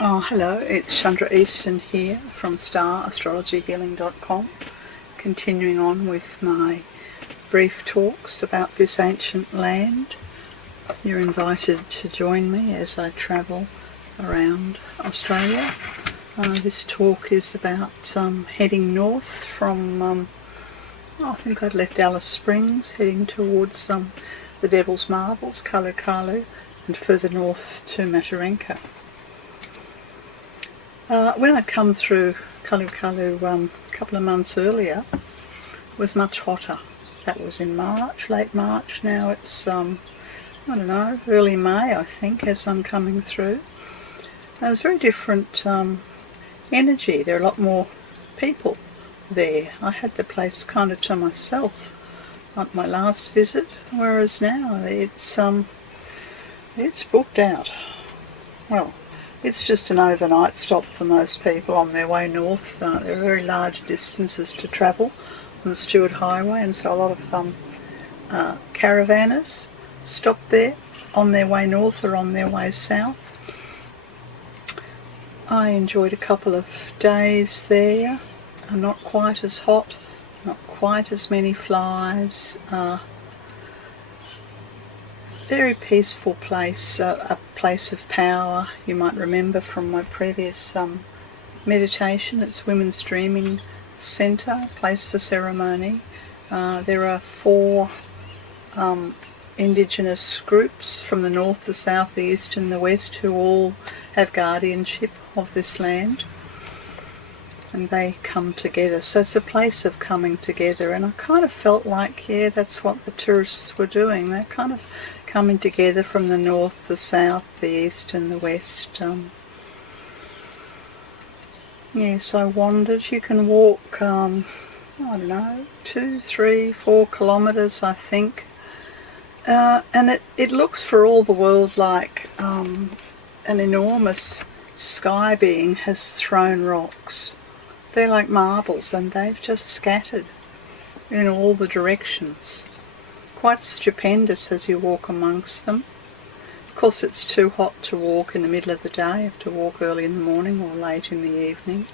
Oh, hello, it's Chandra Easton here from StarAstrologyHealing.com, continuing on with my brief talks about this ancient land. You're invited to join me as I travel around Australia. This talk is about heading north from, I think I'd left Alice Springs, heading towards the Devil's Marbles, Kalu, and further north to Matarenka. When I'd come through Kalu a couple of months earlier, it was much hotter. That was in March, late March. Now it's, I don't know, early May, I think, as I'm coming through. There's very different energy. There are a lot more people there. I had the place kind of to myself at my last visit, whereas now it's booked out. Well, it's just an overnight stop for most people on their way north. There are very large distances to travel on the Stuart Highway, and so a lot of caravanners stop there on their way north or on their way south. I enjoyed a couple of days there. Not quite as hot, not quite as many flies. Very peaceful place, a place of power. You might remember from my previous meditation, it's Women's Dreaming Centre, place for ceremony. There are 4 Indigenous groups from the north, the south, the east and the west who all have guardianship of this land, and they come together. So it's a place of coming together, and I kind of felt like, yeah, that's what the tourists were doing. They're kind of coming together from the north, the south, the east and the west. Yes, I wandered. You can walk, I don't know, 2, 3, 4 kilometres, I think. And it looks for all the world like an enormous sky being has thrown rocks. They're like marbles, and they've just scattered in all the directions. Quite stupendous as you walk amongst them. Of course, it's too hot to walk in the middle of the day. You have to walk early in the morning or late in the evening.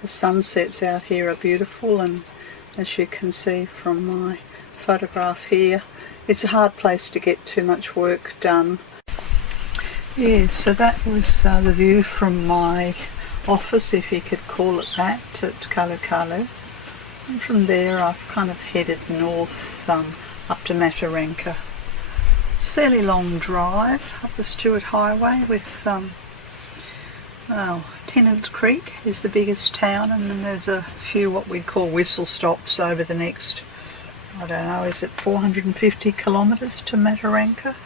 The sunsets out here are beautiful, and as you can see from my photograph here, it's a hard place to get too much work done. Yeah, so that was the view from my office, if you could call it that, at Kalu. And from there I've kind of headed north up to Matarenka. It's a fairly long drive up the Stuart Highway with, Tennant Creek is the biggest town, and then there's a few what we'd call whistle stops over the next, I don't know, is it 450 kilometres to Matarenka?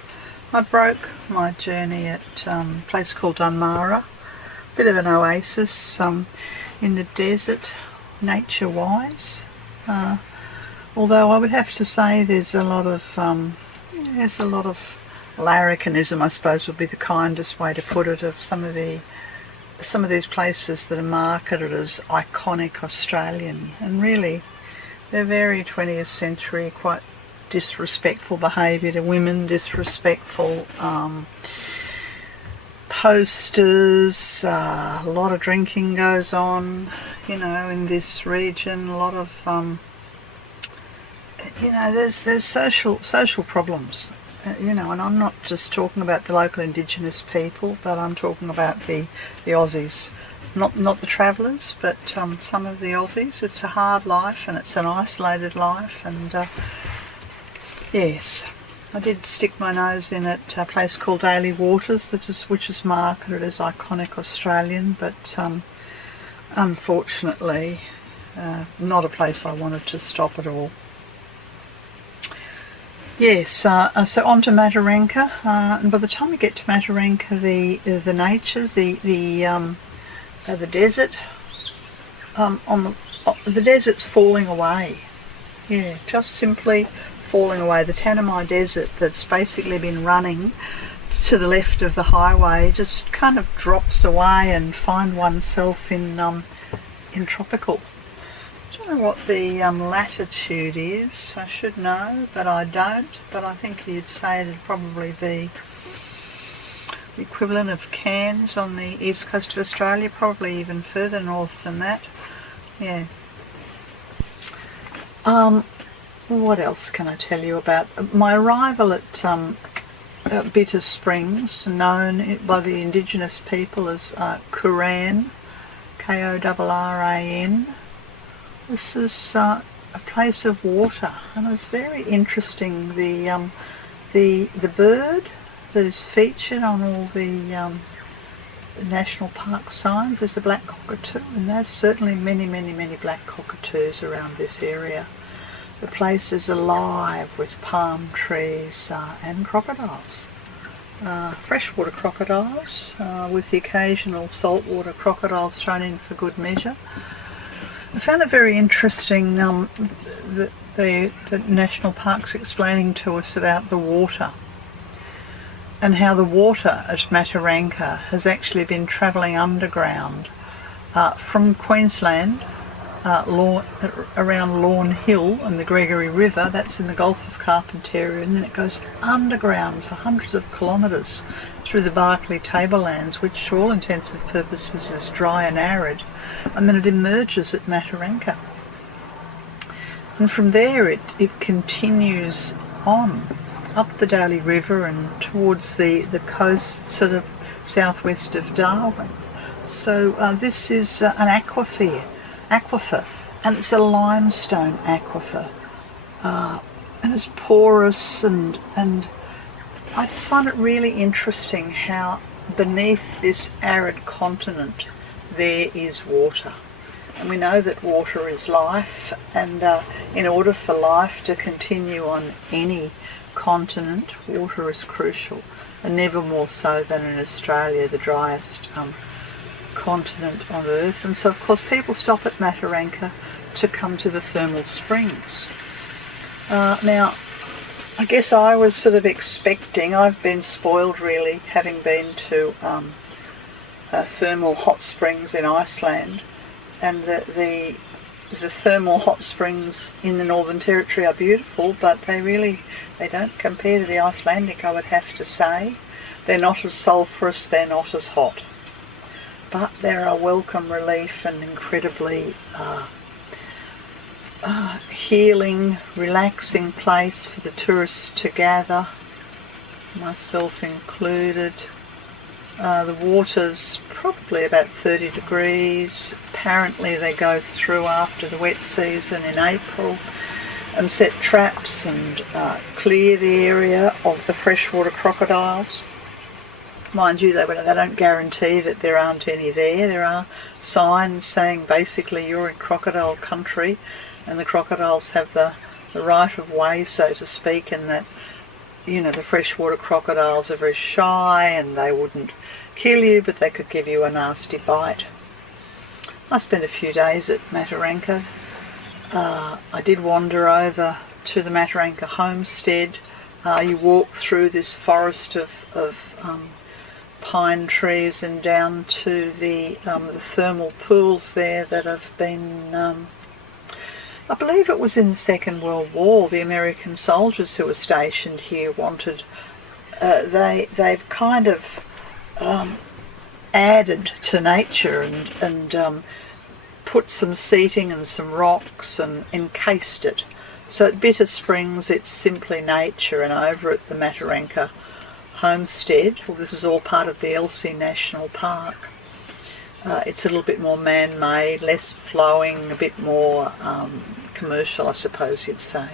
I broke my journey at a place called Dunmara, bit of an oasis in the desert, nature-wise. Although I would have to say there's a lot of larrikinism, I suppose would be the kindest way to put it, of some of these places that are marketed as iconic Australian, and really they're very 20th century, quite disrespectful behaviour to women, disrespectful posters, a lot of drinking goes on, in this region, a lot of there's social problems, and I'm not just talking about the local Indigenous people, but I'm talking about the Aussies, not the travellers, but some of the Aussies. It's a hard life, and it's an isolated life, and yes, I did stick my nose in at a place called Daily Waters, which is marketed as iconic Australian, but unfortunately not a place I wanted to stop at all. Yes, so on to Matarenka, and by the time we get to Matarenka, the natures, the desert, the desert's falling away. Yeah, just simply falling away. The Tanami Desert that's basically been running to the left of the highway just kind of drops away and find oneself in tropical. I don't know what the latitude is. I should know, but I don't. But I think you'd say it'd probably be the equivalent of Cairns on the east coast of Australia, probably even further north than that. Yeah. What else can I tell you about? My arrival at Bitter Springs, known by the indigenous people as Koran, Korran. This is a place of water, and it's very interesting. The bird that is featured on all the national park signs is the black cockatoo, and there's certainly many black cockatoos around this area. The place is alive with palm trees and crocodiles. Freshwater crocodiles, with the occasional saltwater crocodiles thrown in for good measure. I found it very interesting the national parks explaining to us about the water, and how the water at Mataranka has actually been travelling underground from Queensland, around Lawn Hill and the Gregory River. That's in the Gulf of Carpentaria, and then it goes underground for hundreds of kilometres through the Barkly Tablelands, which to all intents and purposes is dry and arid, and then it emerges at Mataranka. And from there it continues on up the Daly River and towards the coast, sort of southwest of Darwin. So this is an aquifer, and it's a limestone aquifer, and it's porous, and I just find it really interesting how beneath this arid continent there is water. And we know that water is life, and in order for life to continue on any continent, water is crucial, and never more so than in Australia, the driest continent on earth. And so of course people stop at Mataranka to come to the thermal springs. Now I guess I was sort of expecting, I've been spoiled really, having been to thermal hot springs in Iceland, and the thermal hot springs in the Northern Territory are beautiful, but they don't compare to the Icelandic, I would have to say. They're not as sulphurous, they're not as hot, but they're a welcome relief and incredibly healing, relaxing place for the tourists to gather, myself included. The water's probably about 30 degrees. Apparently they go through after the wet season in April and set traps and clear the area of the freshwater crocodiles. Mind you, they don't guarantee that there aren't any there. There are signs saying basically you're in crocodile country, and the crocodiles have the right of way, so to speak, and that, you know, the freshwater crocodiles are very shy and they wouldn't kill you, but they could give you a nasty bite. I spent a few days at Mataranka. I did wander over to the Mataranka homestead. You walk through this forest of pine trees and down to the thermal pools there that have been, I believe it was in the Second World War, the American soldiers who were stationed here wanted, they've kind of added to nature and put some seating and some rocks and encased it. So at Bitter Springs it's simply nature, and over at the Mataranka homestead, well, this is all part of the Elsie National Park, it's a little bit more man-made, less flowing, a bit more commercial, I suppose you'd say.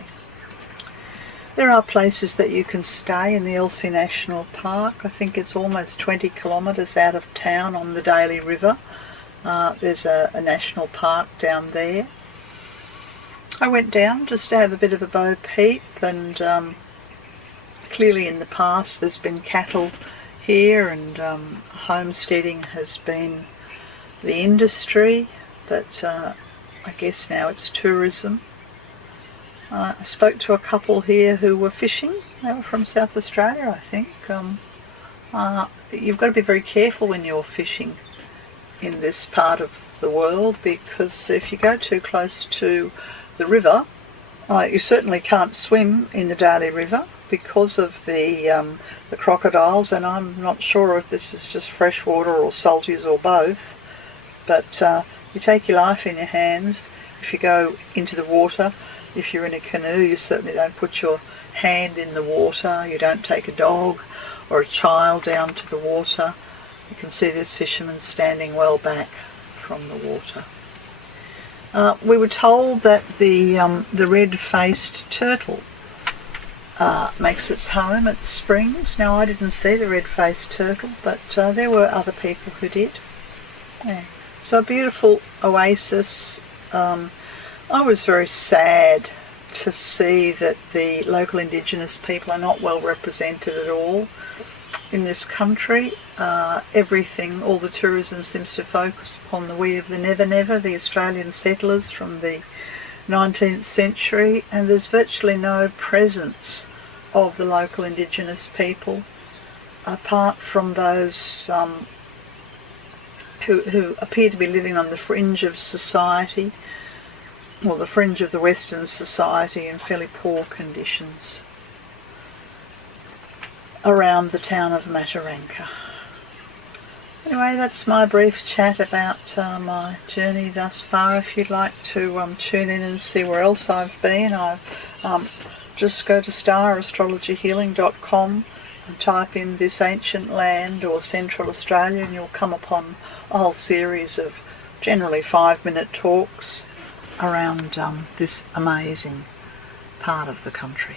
There are places that you can stay in the Elsie National Park. I think it's almost 20 kilometres out of town on the Daly River. There's a national park down there. I went down just to have a bit of a bo peep, and clearly in the past there's been cattle here, and homesteading has been the industry, but I guess now it's tourism. I spoke to a couple here who were fishing. They were from South Australia, I think. You've got to be very careful when you're fishing in this part of the world, because if you go too close to the river, you certainly can't swim in the Daly River, because of the crocodiles, and I'm not sure if this is just freshwater or salties or both, but you take your life in your hands if you go into the water. If you're in a canoe, you certainly don't put your hand in the water. You don't take a dog or a child down to the water. You can see this fisherman standing well back from the water. We were told that the red-faced turtle makes its home at the springs. Now, I didn't see the red-faced turtle, but there were other people who did. Yeah. So a beautiful oasis. I was very sad to see that the local Indigenous people are not well represented at all in this country. Everything, all the tourism seems to focus upon the we of the Never Never, the Australian settlers from the 19th century, and there's virtually no presence of the local Indigenous people, apart from those who appear to be living on the fringe of society, or the fringe of the Western society, in fairly poor conditions around the town of Mataranka. Anyway, that's my brief chat about my journey thus far. If you'd like to tune in and see where else I've been, just go to starastrologyhealing.com and type in This Ancient Land or Central Australia, and you'll come upon a whole series of generally 5-minute talks around this amazing part of the country.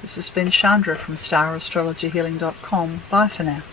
This has been Chandra from starastrologyhealing.com. Bye for now.